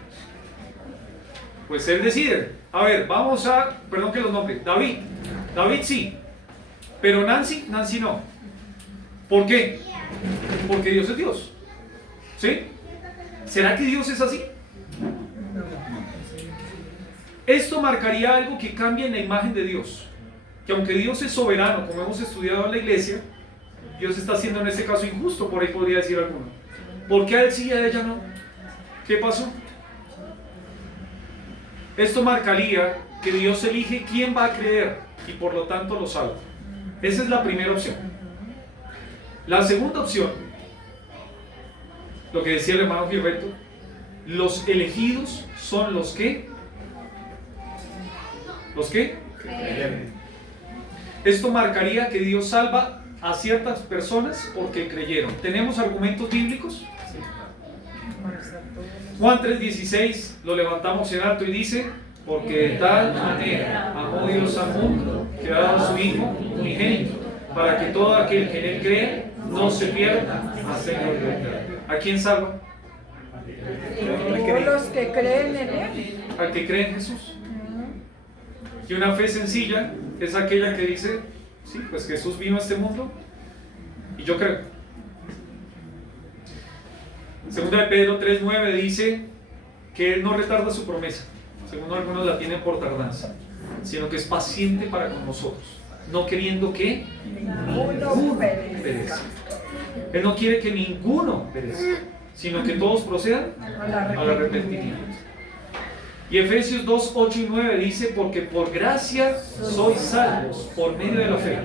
Pues Él decide. A ver, vamos a, perdón que los nombres. David sí, pero Nancy no. ¿Por qué? Porque Dios es Dios. ¿Sí? ¿Será que Dios es así? Esto marcaría algo que cambia en la imagen de Dios. Que aunque Dios es soberano, como hemos estudiado en la iglesia, Dios está siendo en este caso injusto, por ahí podría decir alguno. ¿Por qué a él sí y a ella no? ¿Qué pasó? Esto marcaría que Dios elige quién va a creer y por lo tanto lo salva. Esa es la primera opción. La segunda opción, lo que decía el hermano Gilberto, los elegidos son los que esto marcaría que Dios salva a ciertas personas porque creyeron. ¿Tenemos argumentos bíblicos? Juan 3:16 lo levantamos en alto y dice: porque de tal manera amó Dios al mundo que ha dado a su Hijo unigénito, para que todo aquel que en él cree no se pierda, mas tenga vida eterna. ¿A quién salva? Todos los que creen en Él. Al que cree en Jesús. Y una fe sencilla es aquella que dice: sí, pues Jesús vino a este mundo y yo creo. Segunda de Pedro 3:9 dice que Él no retarda su promesa, según algunos la tienen por tardanza, sino que es paciente para con nosotros, no queriendo que ninguno perezca. Él no quiere que ninguno perezca, sino que todos procedan al arrepentimiento. Y Efesios 2:8 y 9 dice: porque por gracia sois salvos por medio de la fe,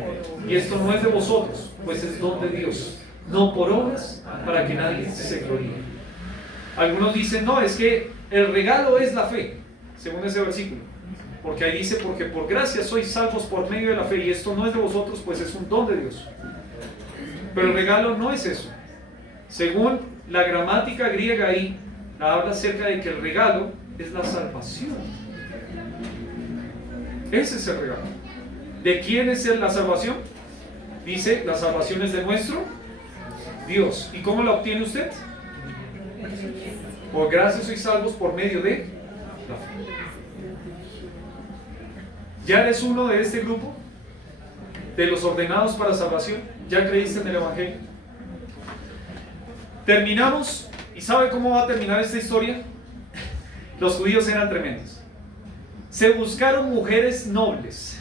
y esto no es de vosotros, pues es don de Dios, no por obras, para que nadie se gloríe. Algunos dicen: no, es que el regalo es la fe, según ese versículo, porque ahí dice: porque por gracia sois salvos por medio de la fe, y esto no es de vosotros, pues es un don de Dios. Pero el regalo no es eso. Según la gramática griega ahí, habla acerca de que el regalo es la salvación. Ese es el regalo. ¿De quién es la salvación? Dice: la salvación es de nuestro Dios. ¿Y cómo la obtiene usted? Por gracia sois salvos por medio de la fe. ¿Ya eres uno de este grupo? ¿De los ordenados para salvación? ¿Ya creíste en el Evangelio? Terminamos. ¿Y sabe cómo va a terminar esta historia? Los judíos eran tremendos. Se buscaron mujeres nobles.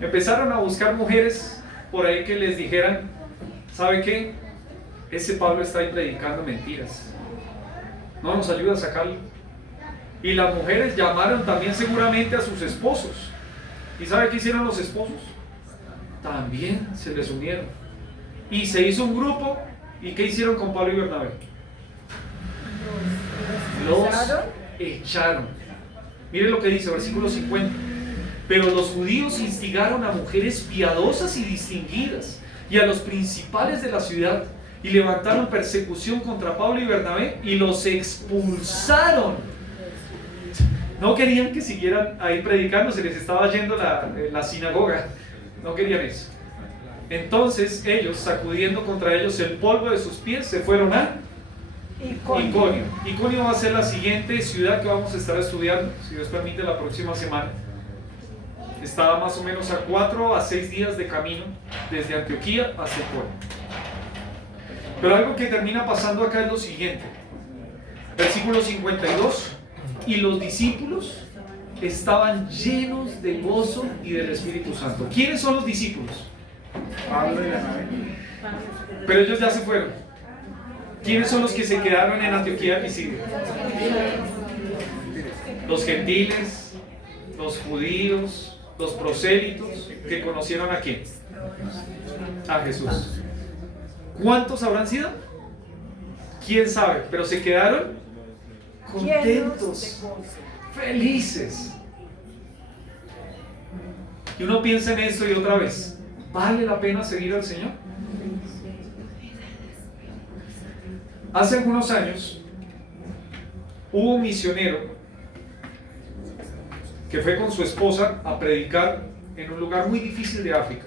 Empezaron a buscar mujeres por ahí que les dijeran: ¿sabe qué? Ese Pablo está ahí predicando mentiras. No nos ayuda a sacarlo. Y las mujeres llamaron también seguramente a sus esposos. ¿Y sabe qué hicieron los esposos? También se les unieron. Y se hizo un grupo. ¿Y qué hicieron con Pablo y Bernabé? Los echaron. Miren lo que dice, versículo 50. Pero los judíos instigaron a mujeres piadosas y distinguidas y a los principales de la ciudad, y levantaron persecución contra Pablo y Bernabé y los expulsaron. No querían que siguieran ahí predicando, se les estaba yendo la sinagoga. No querían eso. Entonces ellos, sacudiendo contra ellos el polvo de sus pies, se fueron a Iconio. Iconio va a ser la siguiente ciudad que vamos a estar estudiando, si Dios permite, la próxima semana. Estaba más o menos a 4 a 6 días de camino desde Antioquía hacia Iconio. Pero algo que termina pasando acá es lo siguiente. Versículo 52. Y los discípulos estaban llenos de gozo y del Espíritu Santo. ¿Quiénes son los discípulos? Pablo y Bernabé. Pero ellos ya se fueron. ¿Quiénes son los que se quedaron en Antioquía de Pisidia? Los gentiles, los judíos, los prosélitos que conocieron a quién? A Jesús. ¿Cuántos habrán sido? ¿Quién sabe? Pero se quedaron contentos, felices. Y uno piensa en esto y otra vez, ¿vale la pena seguir al Señor? Hace algunos años hubo un misionero que fue con su esposa a predicar en un lugar muy difícil de África.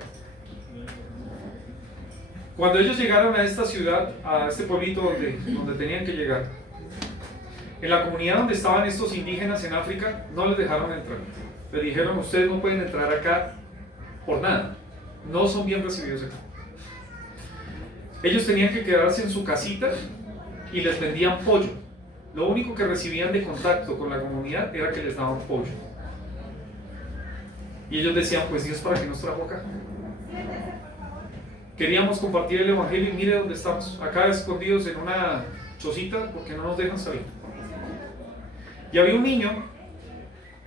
Cuando ellos llegaron a esta ciudad, a este pueblito donde tenían que llegar, en la comunidad donde estaban estos indígenas en África, no les dejaron entrar. Les dijeron: ustedes no pueden entrar acá por nada, no son bien recibidos acá. Ellos tenían que quedarse en su casita y les vendían pollo. Lo único que recibían de contacto con la comunidad era que les daban pollo. Y ellos decían: pues Dios, ¿para qué nos trajo acá? Queríamos compartir el Evangelio y mire dónde estamos, acá escondidos en una chocita porque no nos dejan salir. Y había un niño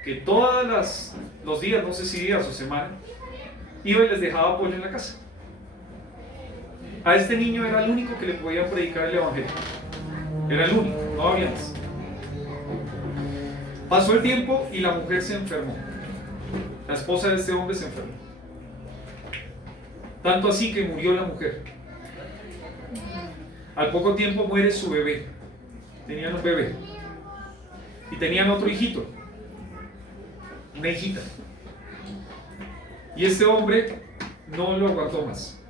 que todos los días, no sé si días o semanas, iba y les dejaba pollo en la casa. A este niño era el único que le podía predicar el evangelio. Era el único, no había más. Pasó el tiempo y la mujer se enfermó. La esposa de este hombre se enfermó. Tanto así que murió la mujer. Al poco tiempo muere su bebé. Tenían un bebé. Y tenían otro hijito. Una hijita. Y este hombre no lo aguantó más.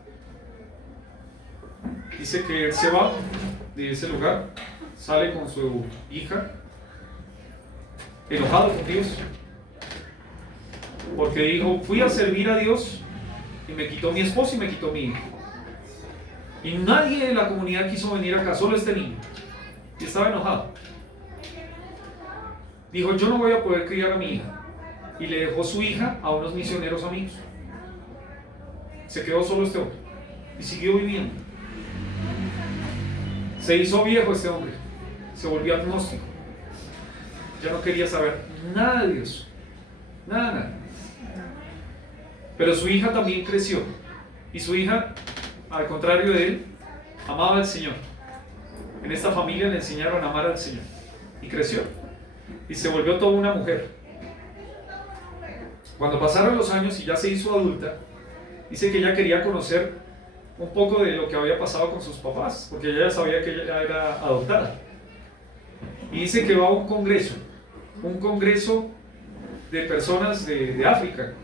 Dice que él se va de ese lugar, sale con su hija, enojado con Dios, porque dijo: fui a servir a Dios y me quitó mi esposo y me quitó mi hija. Y nadie de la comunidad quiso venir acá, solo este niño. Y estaba enojado. Dijo: yo no voy a poder criar a mi hija. Y le dejó su hija a unos misioneros amigos. Se quedó solo este hombre y siguió viviendo. Se hizo viejo este hombre, se volvió agnóstico. Ya no quería saber nada de Dios, nada. Pero su hija también creció, y su hija, al contrario de él, amaba al Señor. En esta familia le enseñaron a amar al Señor, y creció, y se volvió toda una mujer. Cuando pasaron los años y ya se hizo adulta, dice que ella quería conocer un poco de lo que había pasado con sus papás, porque ella ya sabía que ella era adoptada. Y dice que va a un congreso de personas de África.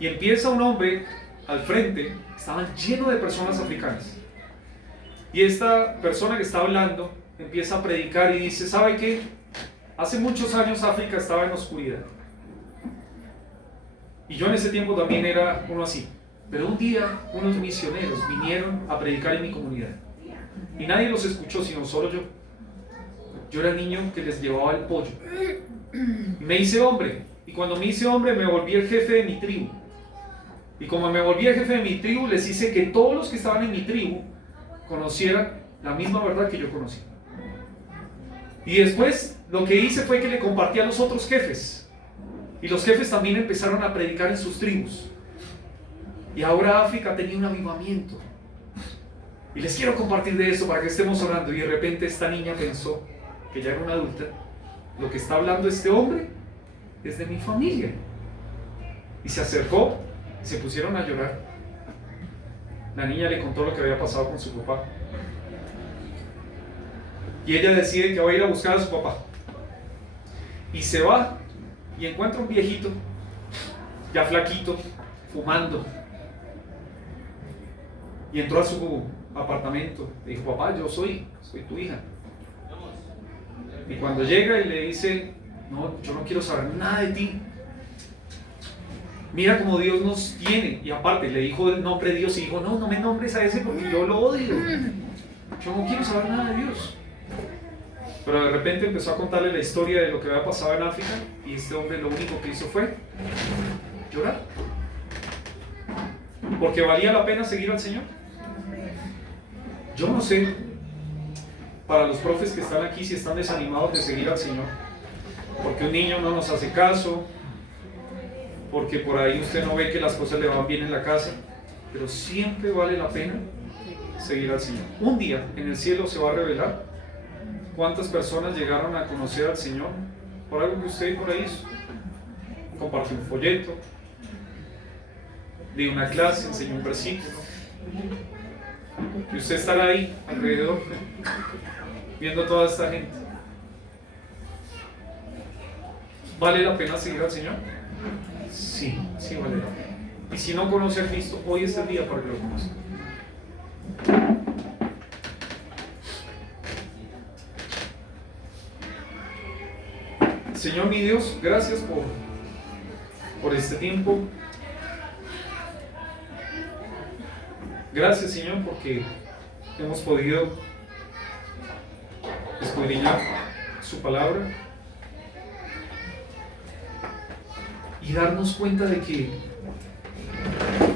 Y empieza un hombre al frente, estaban llenos de personas africanas. Y esta persona que está hablando empieza a predicar y dice: ¿sabe qué? Hace muchos años África estaba en oscuridad. Y yo en ese tiempo también era uno así. Pero un día unos misioneros vinieron a predicar en mi comunidad. Y nadie los escuchó, sino solo yo. Yo era el niño que les llevaba el pollo. Y me hice hombre. Y cuando me hice hombre me volví el jefe de mi tribu. Y como me volví el jefe de mi tribu, les hice que todos los que estaban en mi tribu conocieran la misma verdad que yo conocí. Y después lo que hice fue que le compartí a los otros jefes. Y los jefes también empezaron a predicar en sus tribus. Y ahora África tenía un avivamiento. Y les quiero compartir de esto para que estemos orando. Y de repente esta niña pensó, que ya era una adulta: lo que está hablando este hombre es de mi familia. Y se acercó, y se pusieron a llorar. La niña le contó lo que había pasado con su papá. Y ella decide que va a ir a buscar a su papá. Y se va y encuentra un viejito, ya flaquito, fumando. Y entró a su apartamento. Le dijo: papá, yo soy tu hija. Y cuando llega y le dice: no, yo no quiero saber nada de ti. Mira cómo Dios nos tiene. Y aparte le dijo el nombre de Dios y dijo: no me nombres a ese porque yo lo odio. Yo no quiero saber nada de Dios. Pero de repente empezó a contarle la historia de lo que había pasado en África. Y este hombre lo único que hizo fue llorar. Porque valía la pena seguir al Señor. Yo no sé, para los profes que están aquí, si están desanimados de seguir al Señor, porque un niño no nos hace caso, porque por ahí usted no ve que las cosas le van bien en la casa, pero siempre vale la pena seguir al Señor. Un día en el cielo se va a revelar cuántas personas llegaron a conocer al Señor por algo que usted por ahí hizo. Compartió un folleto, dio una clase, enseñó un versículo. Y usted estará ahí alrededor viendo toda esta gente. ¿Vale la pena seguir al Señor? Sí, sí vale la pena. Y si no conoce a Cristo, hoy es el día para que lo conozca. Señor mi Dios, gracias por este tiempo. Gracias, Señor, porque hemos podido escudriñar su palabra y darnos cuenta de que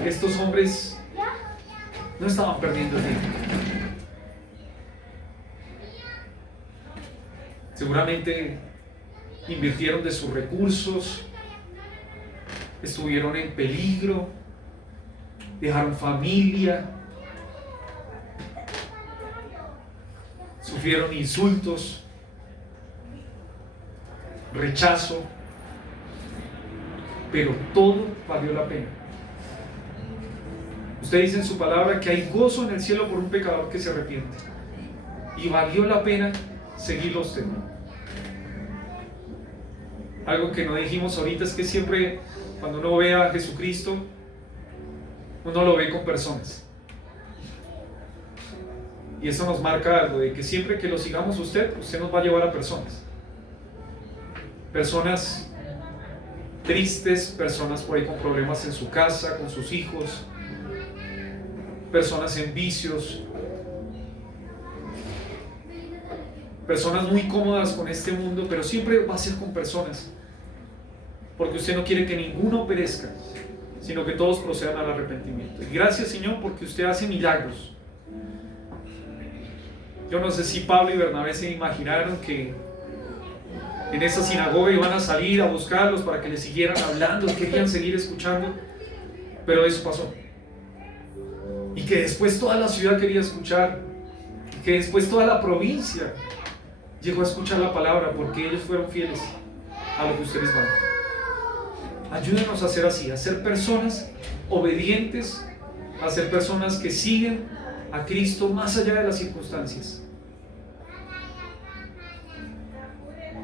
estos hombres no estaban perdiendo el tiempo. Seguramente invirtieron de sus recursos, estuvieron en peligro, dejaron familia, sufrieron insultos, rechazo, pero todo valió la pena. Usted dice en su palabra que hay gozo en el cielo por un pecador que se arrepiente, y valió la pena seguirlo a usted. Algo que no dijimos ahorita es que siempre cuando uno ve a Jesucristo, uno lo ve con personas. Y eso nos marca algo, de que siempre que lo sigamos usted nos va a llevar a personas. Personas tristes, personas por ahí con problemas en su casa, con sus hijos, personas en vicios, personas muy cómodas con este mundo, pero siempre va a ser con personas, porque usted no quiere que ninguno perezca, sino que todos procedan al arrepentimiento. Y gracias, Señor, porque usted hace milagros. Yo no sé si Pablo y Bernabé se imaginaron que en esa sinagoga iban a salir a buscarlos para que les siguieran hablando, querían seguir escuchando, pero eso pasó. Y que después toda la ciudad quería escuchar, y que después toda la provincia llegó a escuchar la palabra, porque ellos fueron fieles a lo que ustedes van. Ayúdenos a ser así, a ser personas obedientes, a ser personas que siguen a Cristo más allá de las circunstancias.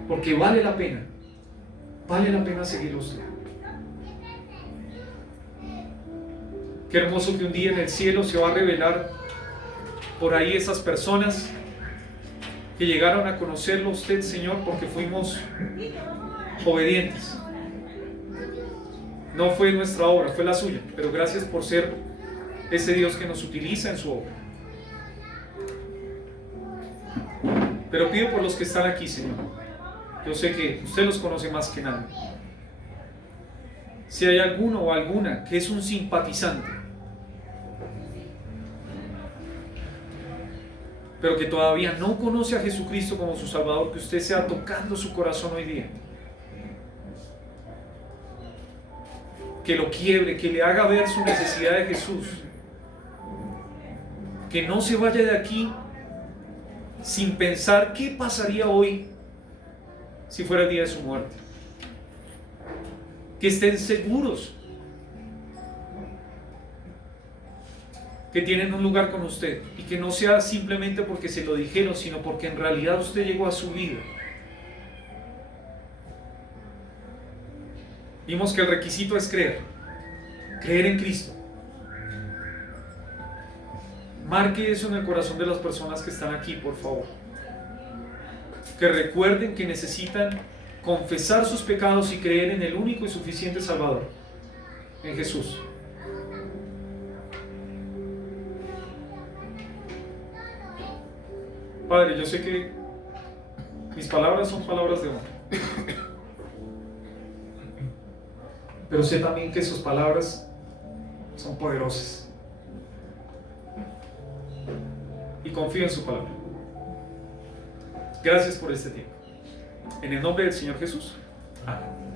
Porque vale la pena seguirlo a usted. Qué hermoso que un día en el cielo se va a revelar por ahí esas personas que llegaron a conocerlo a usted, Señor, porque fuimos obedientes. No fue nuestra obra, fue la suya, pero gracias por ser ese Dios que nos utiliza en su obra. Pero pido por los que están aquí, Señor. Yo sé que usted los conoce más que nadie. Si hay alguno o alguna que es un simpatizante, pero que todavía no conoce a Jesucristo como su Salvador, que usted sea tocando su corazón hoy día, que lo quiebre, que le haga ver su necesidad de Jesús, que no se vaya de aquí sin pensar qué pasaría hoy si fuera el día de su muerte. Que estén seguros que tienen un lugar con usted, y que no sea simplemente porque se lo dijeron, sino porque en realidad usted llegó a su vida. Vimos que el requisito es creer en Cristo. Marque eso en el corazón de las personas que están aquí, por favor. Que recuerden que necesitan confesar sus pecados y creer en el único y suficiente Salvador, en Jesús. Padre, yo sé que mis palabras son palabras de honra, pero sé también que sus palabras son poderosas, y confío en su palabra. Gracias por este tiempo. En el nombre del Señor Jesús. Amén.